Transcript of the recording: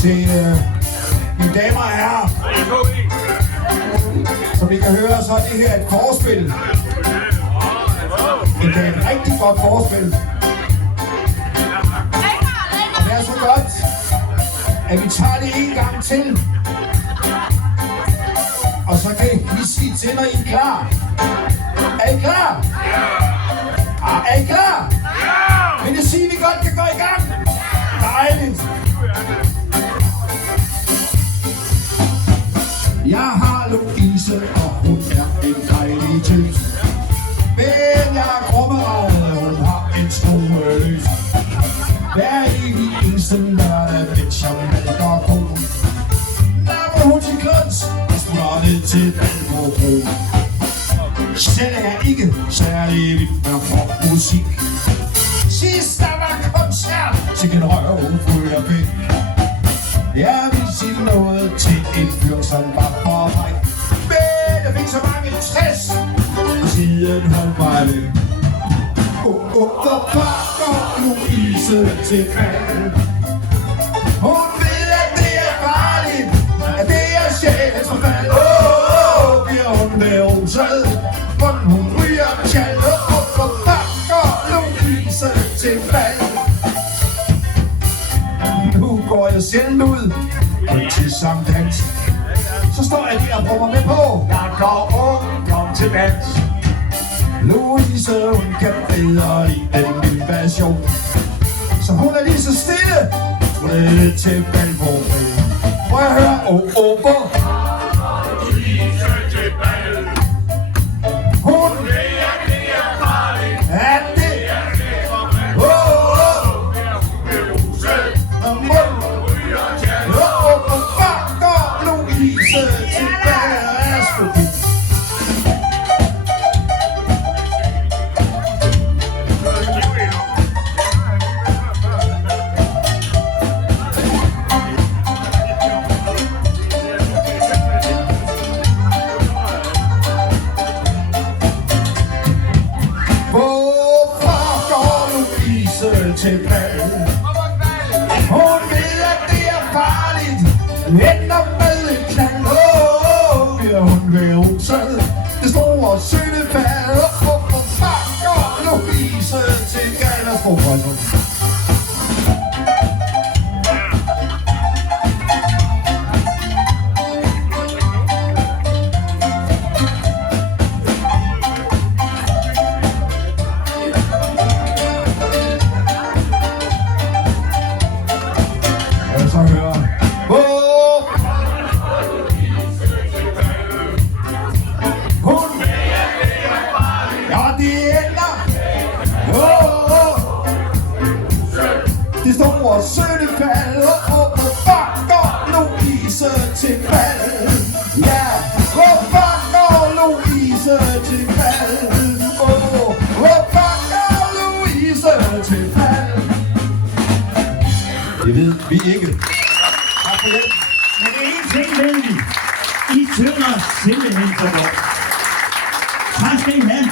til mine damer og herrer. Som I kan høre, så er det her et forspil. Det er et rigtig godt forspil. Og det er så godt, at vi tager det en gang til. Og så kan I sige til, når I er klar. Er I klar? Ja! Er I klar? Ja! Vil det sige, at vi godt kan gå i gang? Dejligt! Jeg har Louise, og hun er en dejlig tøs. Men jeg er krummeragret, og hun har en strueløs. Hver evig eneste lørdag, mens jeg malker ko, lapper hun til kluns og smutter ned til Balmobro. Selv er jeg ikke særlig vild med rockmusik. Sidst der var koncert til en røvfuld pik. Jeg vil sige noget til en fyr, som var for mig. Men jeg fik så mange stress, siden hun var væk. Hvorfor går Louise til fald? Hun ved, at det er farligt, at det er sjælens forfald. Bliver hun beruset, hvordan hun ryger med tjal. Hvorfor går Louise til fald? Nu går jeg selv ud til Sankt Hans. Så står jeg der og prøver med på. Jeg går ungdom til dans. Louise, hun kan bedre lide den invasion. Så hun er lige så stille. Hun er lidt til Balmobro. Prøv at høre, hvor Louise til bal. Hun det er farligt. Er det? Louise til bal. Til bal. Hun ved, at det er farligt. Ender med en knald. Bliver hun beruset. Det store søndefald. Hvorfor går Louise til Gallerstrup? Så hører hun ja, det ender det store søndefald. Hvorfor går Louise til fald? Ja, hvorfor går Louise til fald? Hvorfor går Louise til fald? Det ved vi ikke. Tak for det. Men en ting ved vi. I synger simpelthen for godt. Tak skal I have.